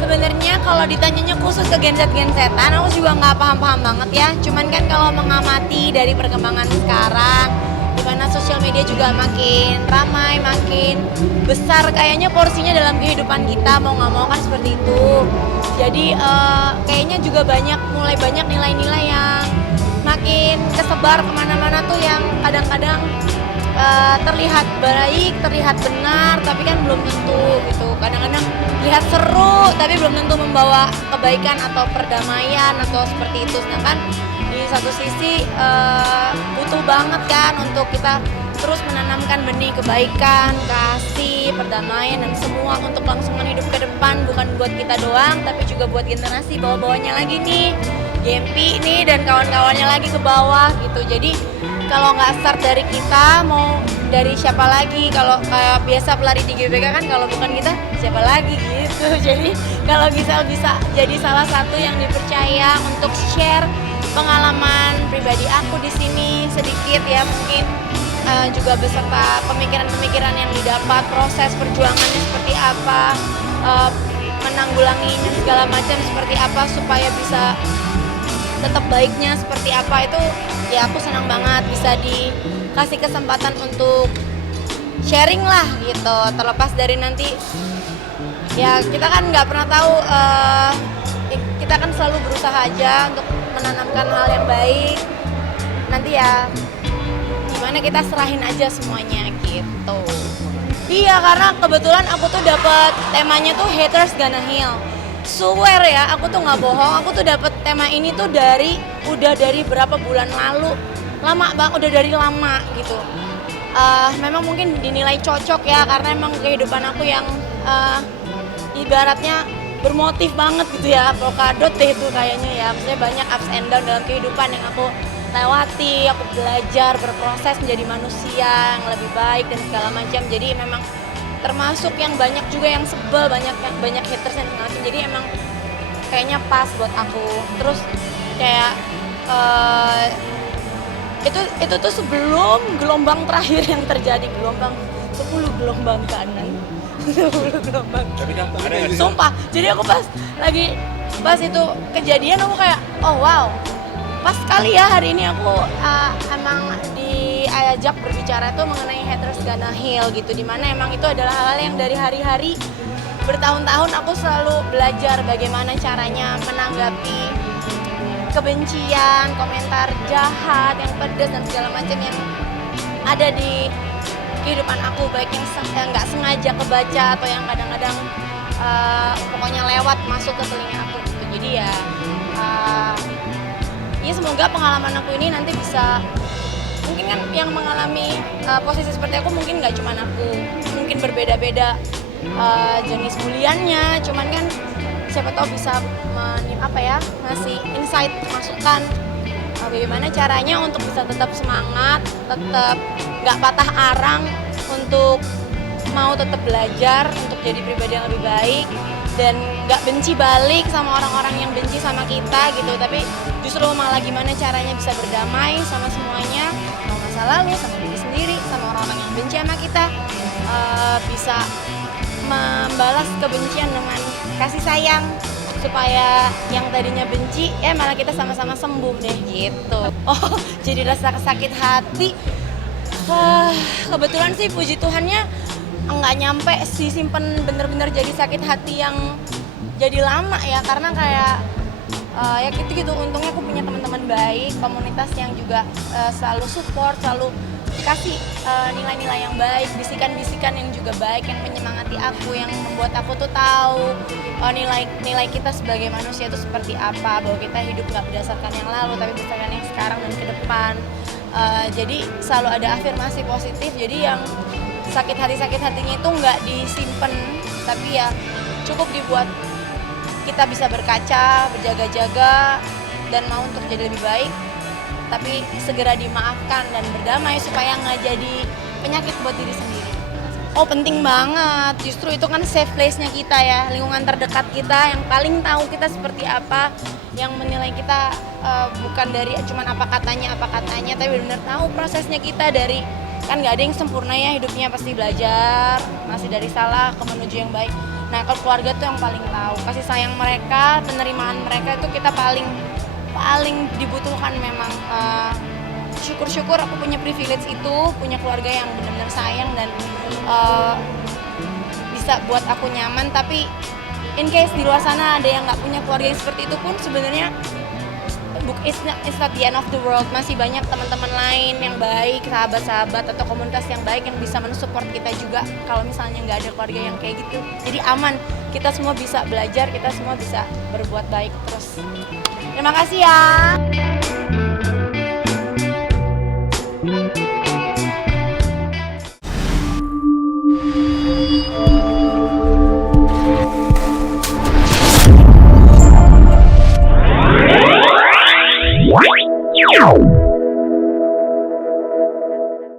Sebenarnya kalau ditanyanya khusus ke genset-gensetan, aku juga nggak paham-paham banget ya. Cuman kan kalau mengamati dari perkembangan sekarang, di mana sosial media juga makin ramai, makin besar kayaknya porsinya dalam kehidupan kita, mau nggak mau kan seperti itu. Jadi kayaknya juga mulai banyak nilai-nilai yang makin kesebar kemana-mana tuh yang kadang-kadang terlihat baik, terlihat benar, tapi kan belum tentu gitu. Kadang-kadang lihat seru, tapi belum tentu membawa kebaikan atau perdamaian atau seperti itu. Sedangkan di satu sisi butuh banget kan untuk kita terus menanamkan benih kebaikan, kasih, perdamaian, dan semua untuk kelangsungan hidup ke depan. Bukan buat kita doang, tapi juga buat generasi bawah-bawahnya lagi nih. Gempi nih dan kawan-kawannya lagi ke bawah gitu. Jadi kalau nggak start dari kita, mau dari siapa lagi? Kalau kayak biasa pelari di GBK kan, kalau bukan kita siapa lagi gitu. Jadi kalau bisa jadi salah satu yang dipercaya untuk share pengalaman pribadi aku di sini sedikit ya, mungkin juga beserta pemikiran-pemikiran yang didapat, proses perjuangannya seperti apa, menanggulanginya segala macam seperti apa supaya bisa tetap baiknya seperti apa. Itu ya aku senang banget bisa dikasih kesempatan untuk sharing lah gitu. Terlepas dari nanti ya kita kan nggak pernah tahu, kita kan selalu berusaha aja untuk menanamkan hal yang baik. Nanti ya gimana kita serahin aja semuanya gitu. Iya, karena kebetulan aku tuh dapat temanya tuh haters gonna heal. Swear ya, aku tuh nggak bohong, aku tuh dapat tema ini tuh udah dari berapa bulan lalu, lama banget, udah dari lama gitu. Memang mungkin dinilai cocok ya, karena emang kehidupan aku yang ibaratnya bermotif banget gitu ya, polkadot deh itu kayaknya ya. Maksudnya banyak ups and down dalam kehidupan yang aku lewati, aku belajar, berproses menjadi manusia yang lebih baik dan segala macam. Jadi memang termasuk yang banyak juga yang sebel, banyak haters yang ngelakuin. Jadi emang kayaknya pas buat aku. Terus kayak itu tuh sebelum gelombang terakhir yang terjadi, gelombang 10 gelombang kanan. 10 gelombang. Sumpah. Jadi aku pas itu kejadian aku kayak oh wow. Pas sekali ya hari ini aku emang diajak berbicara tuh mengenai haters gonna heal gitu, dimana emang itu adalah hal yang dari hari-hari bertahun-tahun aku selalu belajar bagaimana caranya menanggapi kebencian, komentar jahat, yang pedas dan segala macam yang ada di kehidupan aku, baik yang nggak sengaja kebaca atau yang kadang-kadang pokoknya lewat masuk ke telinga aku gitu. Jadi ya semoga pengalaman aku ini nanti bisa, mungkin kan yang mengalami posisi seperti aku mungkin nggak cuma aku, mungkin berbeda-beda jenis buliannya, cuman kan siapa tahu bisa ngasih insight, masukan bagaimana caranya untuk bisa tetap semangat, tetap nggak patah arang, untuk mau tetap belajar untuk jadi pribadi yang lebih baik dan nggak benci balik sama orang-orang yang benci sama kita gitu, tapi justru malah gimana caranya bisa berdamai sama semuanya, sama masa lalu, sama diri sendiri, sama orang-orang yang benci sama kita, bisa membalas kebencian dengan kasih sayang supaya yang tadinya benci malah kita sama-sama sembuh deh gitu. Oh, jadi rasa sakit hati kebetulan sih puji Tuhannya nggak nyampe sih simpen bener-bener jadi sakit hati yang jadi lama ya, karena kayak ya gitu untungnya aku punya teman-teman baik, komunitas yang juga selalu support, selalu kasih nilai-nilai yang baik, bisikan-bisikan yang juga baik yang menyemangati aku, yang membuat aku tuh tahu nilai kita sebagai manusia itu seperti apa, bahwa kita hidup nggak berdasarkan yang lalu tapi berdasarkan yang sekarang dan ke depan. Jadi selalu ada afirmasi positif, jadi yang sakit hatinya itu nggak disimpan, tapi ya cukup dibuat kita bisa berkaca, berjaga-jaga, dan mau untuk jadi lebih baik, tapi segera dimaafkan dan berdamai supaya nggak jadi penyakit buat diri sendiri. Oh, penting banget, justru itu kan safe place-nya kita ya, lingkungan terdekat kita yang paling tahu kita seperti apa, yang menilai kita bukan dari cuman apa katanya, tapi benar-benar tahu prosesnya kita dari kan nggak ada yang sempurna ya hidupnya, pasti belajar, masih dari salah ke menuju yang baik. Nah kalau keluarga tuh yang paling tahu, kasih sayang mereka, penerimaan mereka itu kita paling dibutuhkan memang. Syukur-syukur aku punya privilege itu, punya keluarga yang benar-benar sayang dan bisa buat aku nyaman. Tapi in case di luar sana ada yang nggak punya keluarga yang seperti itu pun sebenarnya it's not the end of the world. Masih banyak teman-teman lain yang baik, sahabat-sahabat atau komunitas yang baik yang bisa mensupport kita juga kalau misalnya nggak ada keluarga yang kayak gitu. Jadi aman, kita semua bisa belajar, kita semua bisa berbuat baik terus. Terima kasih ya.